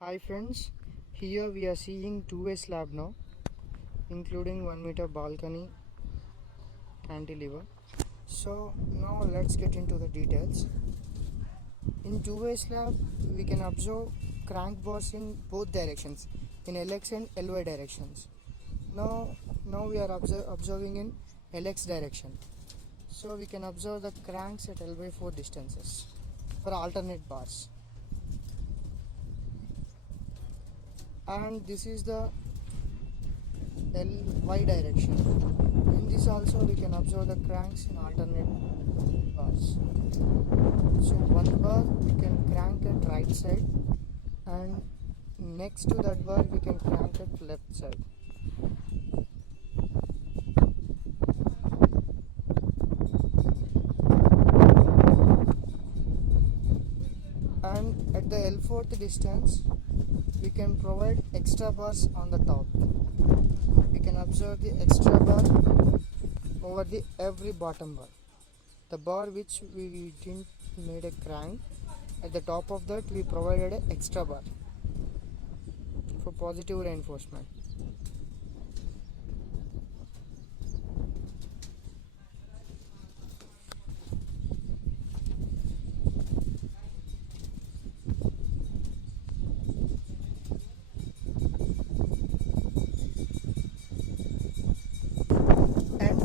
Hi friends, here we are seeing two-way slab now, including 1 meter balcony cantilever. So now let's get into the details. In two-way slab we can observe crank bars in both directions, in LX and LY directions. Now we are observing in LX direction. So we can observe the cranks at L/4 distances for alternate bars. And this is the LY direction. In this also we can observe the cranks in alternate bars. So one bar we can crank at right side, and next to that bar we can crank at left side. And at the L4th distance we can provide extra bars on the top. We can observe the extra bar over the every bottom bar. The bar which we didn't made a crank, at the top of that we provided an extra bar for positive reinforcement.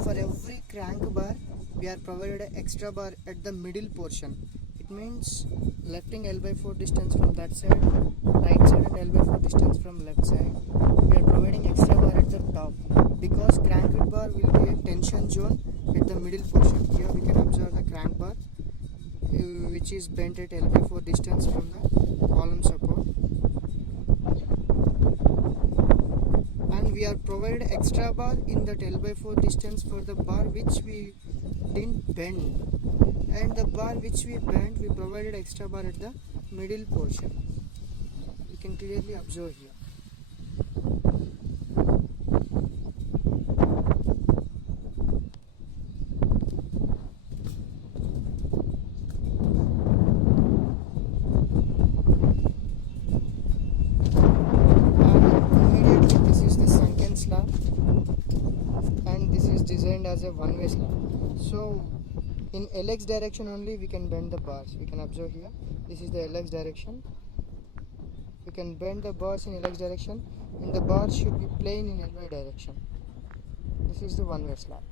For every crank bar we are provided an extra bar at the middle portion. It means lefting L/4 distance from that side, right side and L/4 distance from left side. We are providing extra bar at the top because crank bar will be a tension zone at the middle portion. Here we can observe the crank bar which is bent at L/4 distance from the column support. We are provided extra bar in that L/4 distance for the bar which we didn't bend, and the bar which we bent we provided extra bar at the middle portion. You can clearly observe here. And this is designed as a one-way slab. So in LX direction only we can bend the bars. We can observe here, this is the LX direction. We can bend the bars in LX direction, and the bars should be plain in LY direction. This is the one-way slab.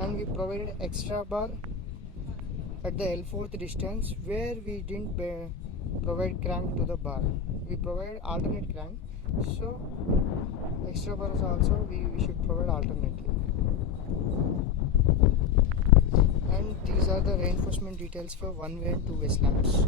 And we provided extra bar at the L4th distance where we didn't provide crank to the bar. We provide alternate crank, so extra bars also we should provide alternately. And these are the reinforcement details for one-way and two-way slabs.